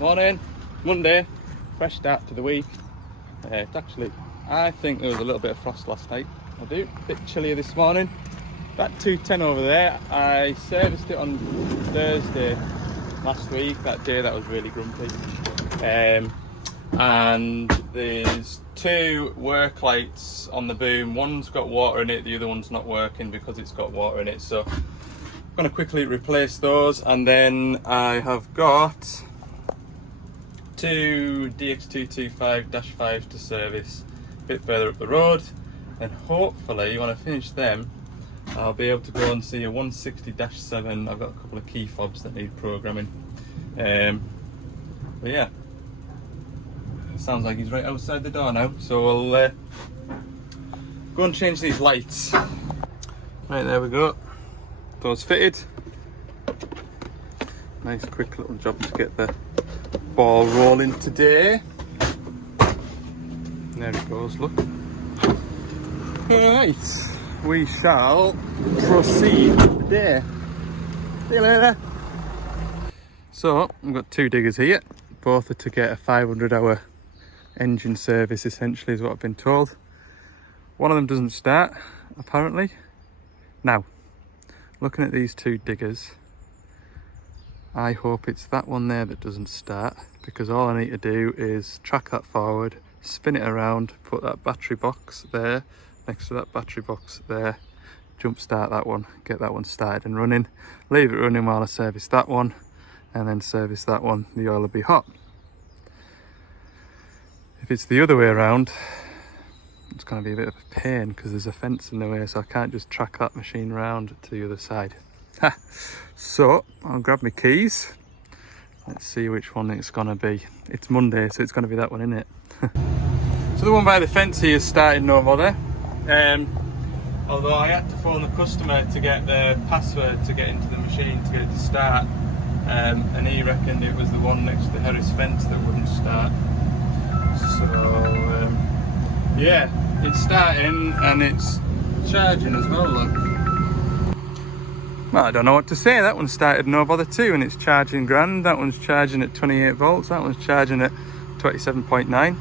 Morning, Monday, fresh start to the week. It's actually, I think there was a little bit of frost last night. I do, a bit chillier this morning. About 210 over there. I serviced it on Thursday last week, that day that was really grumpy. And there's two work lights on the boom. One's got water in it, the other one's not working because it's got water in it. So I'm going to quickly replace those, and then I have got two DX225-5s to service a bit further up the road, and hopefully when I finish them I'll be able to go and see a 160-7. I've got a couple of key fobs that need programming, but yeah, it sounds like he's right outside the door now, so we'll go and change these lights. Right, there we go, those fitted. Nice quick little job to get the ball rolling today. There it goes, look. Right, we shall proceed with the day. See you later. So, I've got two diggers here. Both are to get a 500-hour engine service, essentially, is what I've been told. One of them doesn't start, apparently. Now, looking at these two diggers, I hope it's that one there that doesn't start, because all I need to do is track that forward, spin it around, put that battery box there, next to that battery box there, jump start that one, get that one started and running, leave it running while I service that one, and then service that one. The oil will be hot. If it's the other way around, it's going to be a bit of a pain because there's a fence in the way, so I can't just track that machine round to the other side. So I'll grab my keys. Let's see which one it's gonna be. It's Monday, so it's gonna be that one, isn't it? So the one by the fence here is starting, no bother. Although I had to phone the customer to get the password to get into the machine to get it to start, and he reckoned it was the one next to the Harris fence that wouldn't start. So yeah, it's starting and it's charging as well, look. Well, I don't know what to say. That one started no bother too, and it's charging grand. That one's charging at 28 volts. That one's charging at 27.9.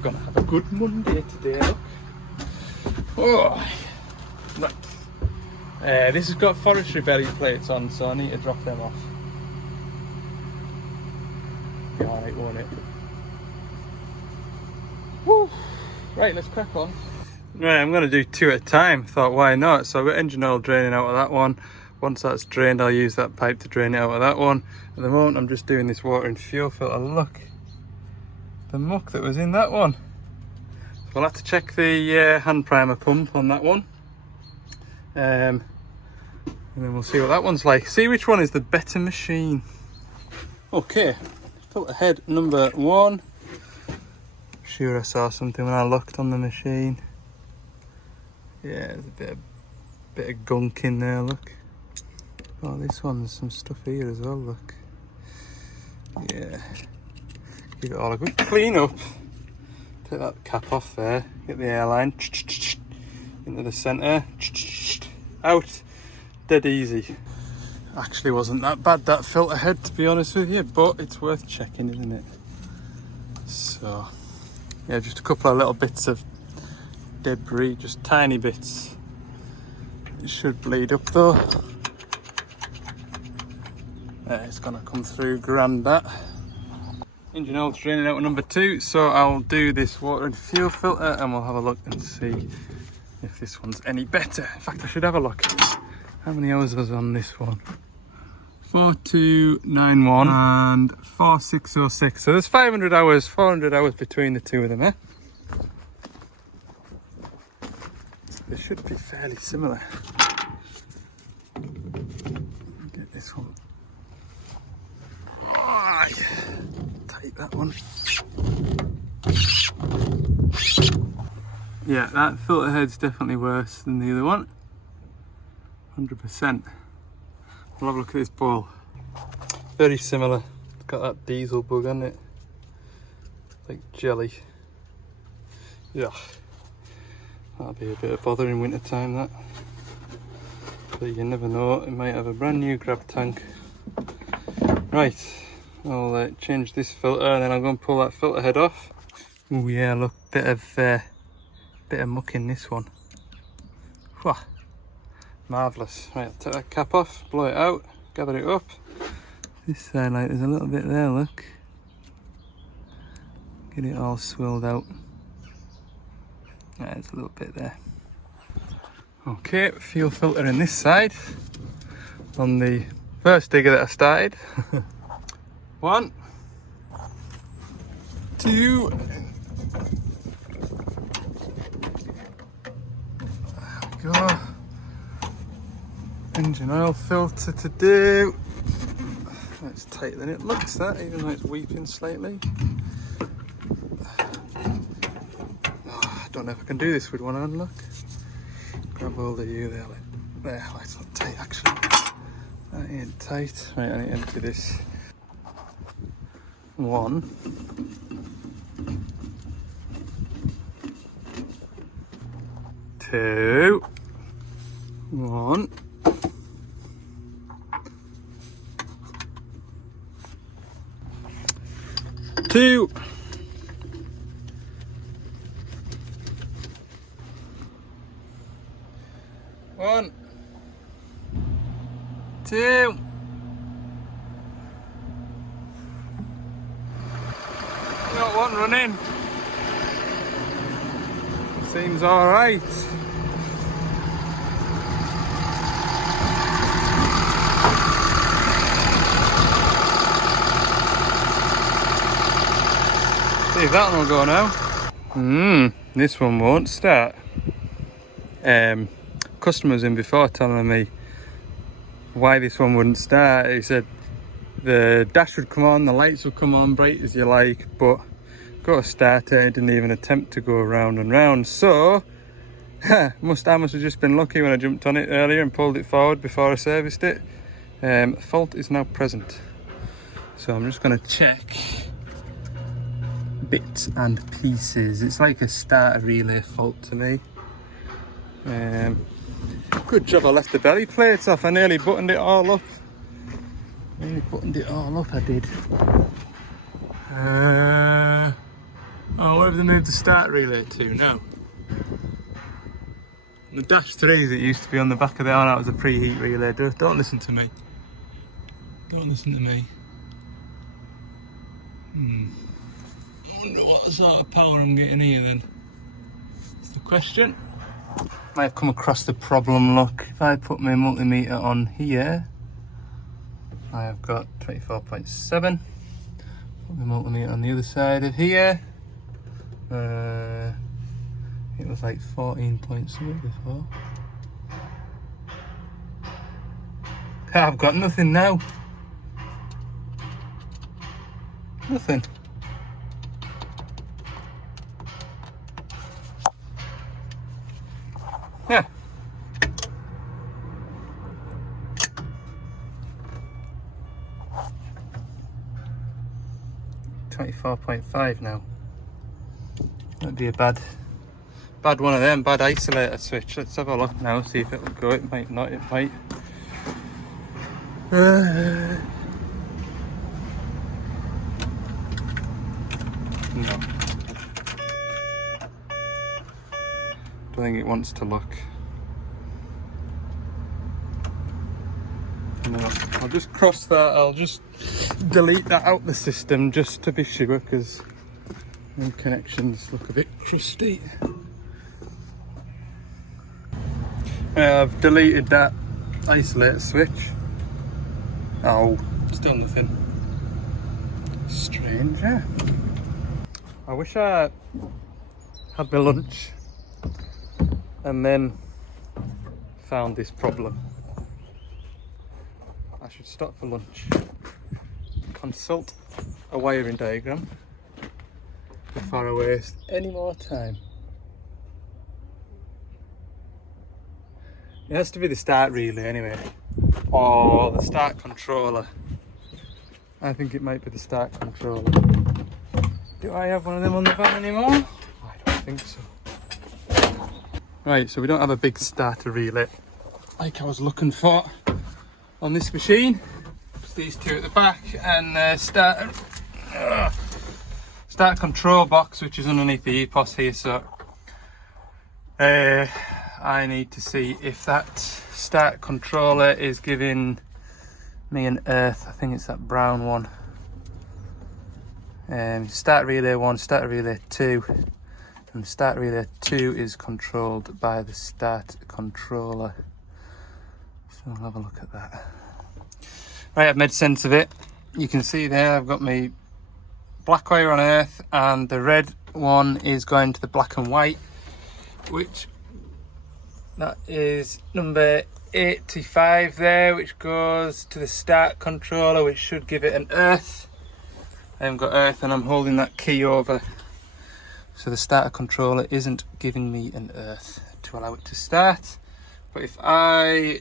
Gonna have a good Monday today, look. Oh, right. This has got forestry belly plates on, so I need to drop them off. Be alright, won't it? Woo. Right, let's crack on. Right, I'm going to do two at a time. Thought, why not? So I've got engine oil draining out of that one. Once that's drained, I'll use that pipe to drain it out of that one. At the moment, I'm just doing this water and fuel filter. Look, the muck that was in that one. So I'll have to check the hand primer pump on that one. And then we'll see what that one's like. See which one is the better machine. Okay, filter head number one. Sure I saw something when I looked on the machine. Yeah, there's a bit of gunk in there, look. Oh, this one's some stuff here as well, look. Yeah. Give it all a good clean up. Take that cap off there, get the airline into the centre, out, dead easy. Actually wasn't that bad, that filter head, to be honest with you, but it's worth checking, isn't it? So, yeah, just a couple of little bits of debris, just tiny bits. It should bleed up though. It's gonna come through grand, that. Engine oil's draining out of number two, so I'll do this water and fuel filter and we'll have a look and see if this one's any better. In fact, I should have a look. How many hours was on this one? 4291 and 4606. So there's 500 hours, 400 hours between the two of them, eh? They should be fairly similar. Get this one. Oh, yeah. Take that one. Yeah, that filter head's definitely worse than the other one. 100%. We'll have a look at this ball. Very similar. It's got that diesel bug on it. Like jelly. Yeah. That'll be a bit of bother in winter time, that. But you never know, it might have a brand new grab tank Right, I'll change this filter and then I'm going to pull that filter head off. Oh yeah, look, bit of muck in this one. Whew. Marvellous. Right, I'll take that cap off, blow it out, gather it up. This side light, there's a little bit there, look. Get it all swilled out. Yeah, there's a little bit there. Okay, fuel filter in this side. On the first digger that I started. 1, 2. There we go. Engine oil filter to do. That's tighter than it looks, that, even though it's weeping slightly. Oh, I don't know if I can do this with one hand, look. Grab hold of you there, like, there, oh, it's not tight actually. That ain't tight. Right, I need to empty this. 1. 2. 1. 2. 1. 2. Got one running. Seems alright. See if that one will go now. This one won't start. Customer was in before telling me why this one wouldn't start. He said the dash would come on, the lights would come on bright as you like, but go to start it, it didn't even attempt to go round and round. So I must have just been lucky when I jumped on it earlier and pulled it forward before I serviced it. Fault is now present, so I'm just going to check bits and pieces. It's like a starter relay fault to me. Good job I left the belly plates off. I nearly buttoned it all up. I did. Oh, where have they moved the start relay to now? The dash 3s that used to be on the back of the that was a preheat relay. Don't listen to me. Don't listen to me. I wonder what sort of power I'm getting here then. That's the question. Might have come across the problem, look. If I put my multimeter on here, I have got 24.7. Put the multimeter on the other side of here. It was like 14 point something before. I've got nothing now. Nothing. Yeah. .5 now. That'd be a bad one of them, bad isolator switch. Let's have a look now, see if it'll go. It might not, it might. No. Don't think it wants to look. No, I'll just cross that. I'll just delete that out the system just to be sure, because the connections look a bit crusty. I've deleted that isolator switch. Oh, still nothing. Strange, yeah. I wish I had my lunch and then found this problem. I should stop for lunch, consult a wiring diagram before I waste any more time. It has to be the start relay anyway, or the start controller. I think it might be the start controller. Do I have one of them on the van anymore? I don't think so. Right, so we don't have a big starter relay like I was looking for on this machine. these two at the back, and start control box, which is underneath the EPOS here. So I need to see if that start controller is giving me an earth. I think it's that brown one. Start relay 1, start relay 2, and start relay 2 is controlled by the start controller. So I'll have a look at that. Right, I've made sense of it. You can see there I've got my black wire on earth, and the red one is going to the black and white, which that is number 85 there, which goes to the start controller, which should give it an earth. I haven't got earth, and I'm holding that key over, so the starter controller isn't giving me an earth to allow it to start. But if I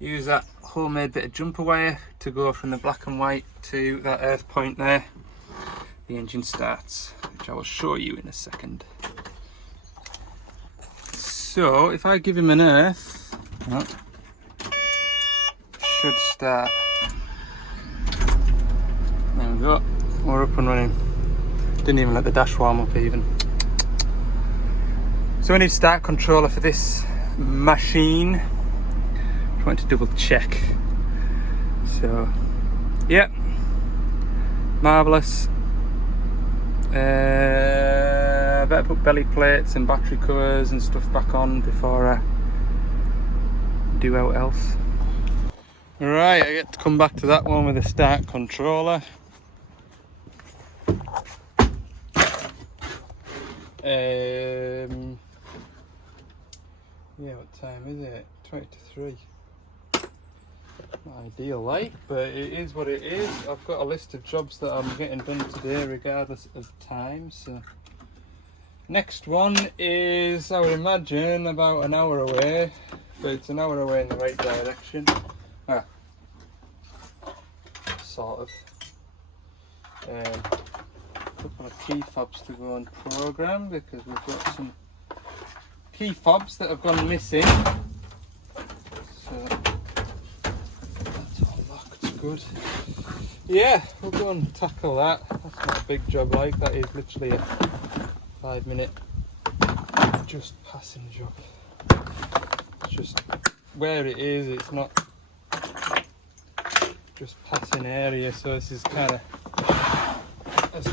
use that homemade bit of jumper wire to go from the black and white to that earth point there, the engine starts, which I will show you in a second. So if I give him an earth, should start. There we go. We're up and running. Didn't even let the dash warm up even. So we need start controller for this machine. Just wanted to double check. So, yeah, marvellous. Better put belly plates and battery covers and stuff back on before I do out else. Right, I get to come back to that one with the start controller. Yeah, what time is it? 20 to 3. Not ideal, like, but it is what it is. I've got a list of jobs that I'm getting done today regardless of time. So next one is, I would imagine, about an hour away, but it's an hour away in the right direction. Sort of. Couple of key fobs to go on program, because we've got some key fobs that have gone missing. So that's all locked, good. Yeah, we'll go and tackle that. That's not a big job, like that is literally a 5-minute just passing job. It's just where it is, it's not just passing area, so this is kind of as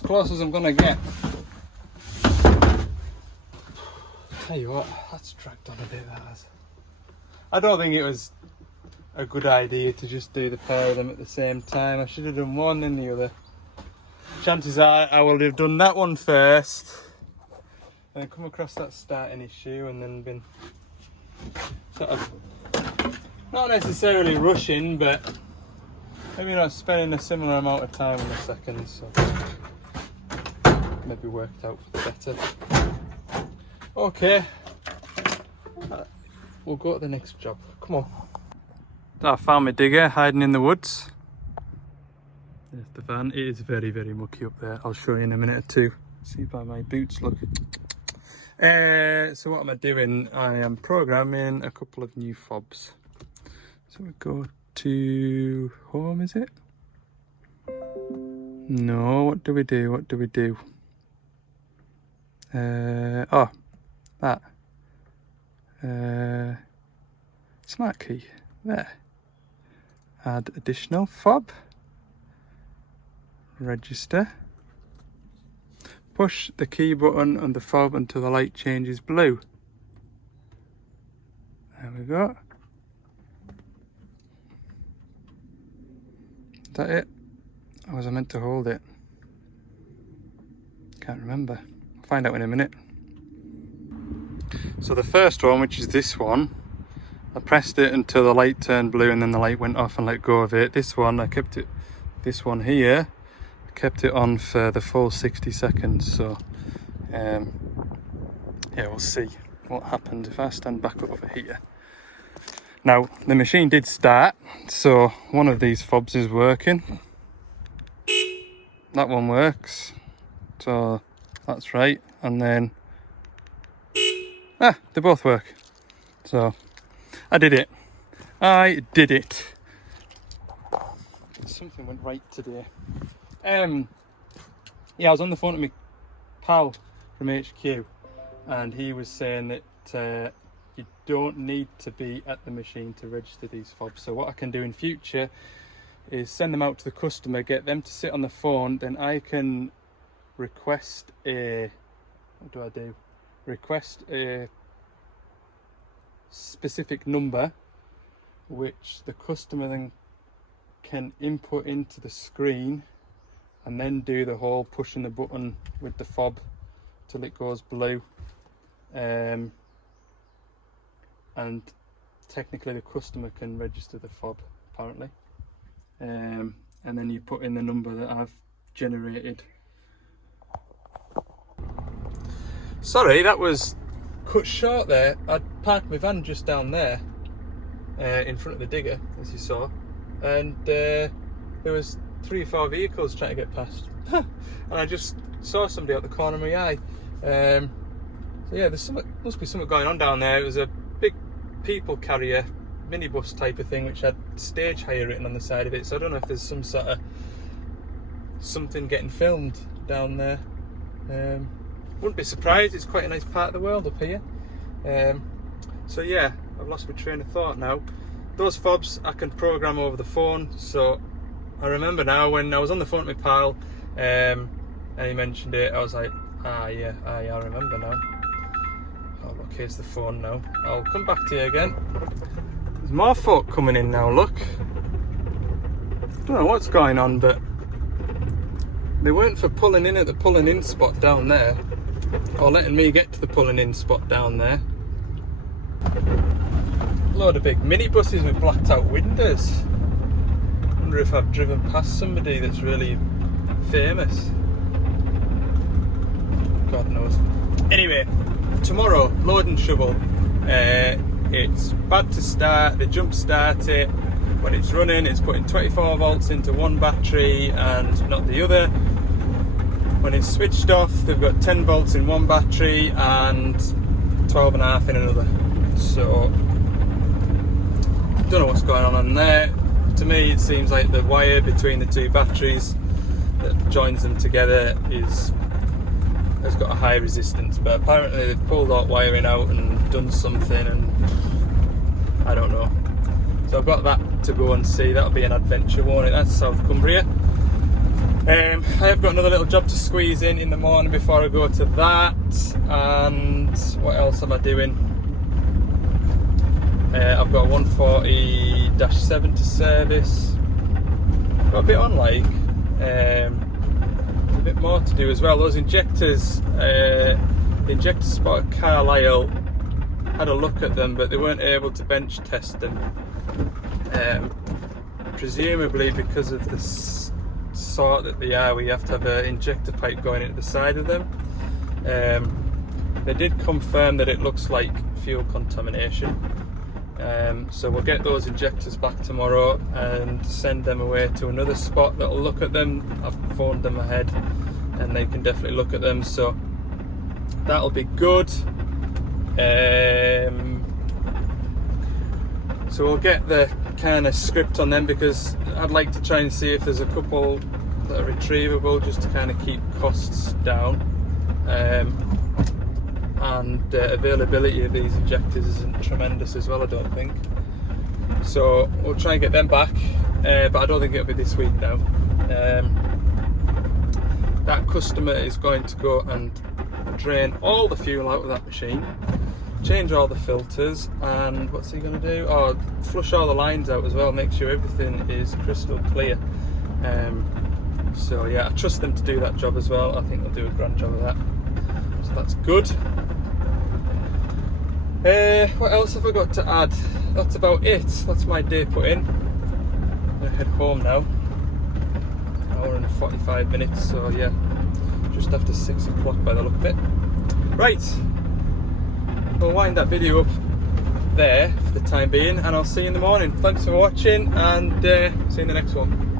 close as I'm gonna get. Tell you what, that's dragged on a bit, that has. I don't think it was a good idea to just do the pair of them at the same time. I should have done one then the other. Chances are I would have done that one first, and then come across that starting issue, and then been sort of not necessarily rushing, but maybe not spending a similar amount of time on the second, so maybe worked out for the better. Okay, we'll go to the next job. Come on. I found my digger hiding in the woods. There's the van. It is very, very mucky up there. I'll show you in a minute or two. See by my boots, look. So what am I doing? I am programming a couple of new fobs. So we go to home, is it? No, what do we do? What do we do? Oh, that. Smart key, there. Add additional fob. Register. Push the key button on the fob until the light changes blue. There we go. Is that it? Or was I meant to hold it? Can't remember. I'll find out in a minute. So the first one, which is this one, I pressed it until the light turned blue and then the light went off and let go of it. This one, I kept it, this one here, I kept it on for the full 60 seconds. So yeah, we'll see what happens if I stand back over here. Now, the machine did start, so one of these fobs is working. That one works, so that's right. And then, they both work. So, I did it. I did it. something went right today. Yeah, I was on the phone to my pal from HQ, and he was saying that you don't need to be at the machine to register these fobs. So what I can do in future is send them out to the customer, get them to sit on the phone, then I can request a, what do I do? Request a specific number which the customer then can input into the screen, and then do the whole pushing the button with the fob till it goes blue. And technically the customer can register the fob apparently. And then you put in the number that I've generated. Sorry, that was cut short there. I'd parked my van just down there in front of the digger, as you saw, and there was 3 or 4 vehicles trying to get past. And I just saw somebody out the corner of my eye. So yeah, must be something going on down there. It was a big people carrier, minibus type of thing, which had stage hire written on the side of it. So I don't know if there's some sort of something getting filmed down there. Wouldn't be surprised, it's quite a nice part of the world up here. So yeah, I've lost my train of thought now. Those fobs I can program over the phone, so I remember now when I was on the phone with my pal and he mentioned it, I was like, yeah, I remember now. Oh look, here's the phone now. I'll come back to you again. There's more folk coming in now, look. Don't know what's going on, but they weren't for pulling in at the pulling in spot down there, or letting me get to the pulling in spot down there. A load of big minibuses with blacked out windows. Wonder if I've driven past somebody that's really famous. God knows. Anyway, tomorrow, load and shovel. It's bad to start, they jump start it. When it's running, it's putting 24 volts into one battery and not the other. When it's switched off, they've got 10 volts in one battery and 12.5 in another. So, don't know what's going on there. To me, it seems like the wire between the 2 batteries that joins them together has got a high resistance, but apparently they've pulled that wiring out and done something, and I don't know. So I've got that to go and see. That'll be an adventure, won't it? That's South Cumbria. I have got another little job to squeeze in the morning before I go to that. And what else am I doing? I've got a 140-7 to service. Got a bit on, like. A bit more to do as well. Those injectors, the injector spot at Carlisle, had a look at them, but they weren't able to bench test them. Presumably because of the sort that they are, we have to have an injector pipe going into the side of them. They did confirm that it looks like fuel contamination. So we'll get those injectors back tomorrow and send them away to another spot that'll look at them. I've phoned them ahead and they can definitely look at them, so that'll be good. So we'll get the kind of script on them, because I'd like to try and see if there's a couple that are retrievable, just to kind of keep costs down. And availability of these injectors isn't tremendous as well, I don't think. So we'll try and get them back, but I don't think it'll be this week now. That customer is going to go and drain all the fuel out of that machine, change all the filters, and what's he going to do? Oh, flush all the lines out as well, make sure everything is crystal clear. So yeah, I trust them to do that job as well. I think they'll do a grand job of that. So that's good. What else have I got to add? That's about it. That's my day put in. I'm gonna head home now. An hour and 45 minutes, so yeah, just after 6 o'clock by the look of it. Right, we'll wind that video up there for the time being, and I'll see you in the morning. Thanks for watching, and see you in the next one.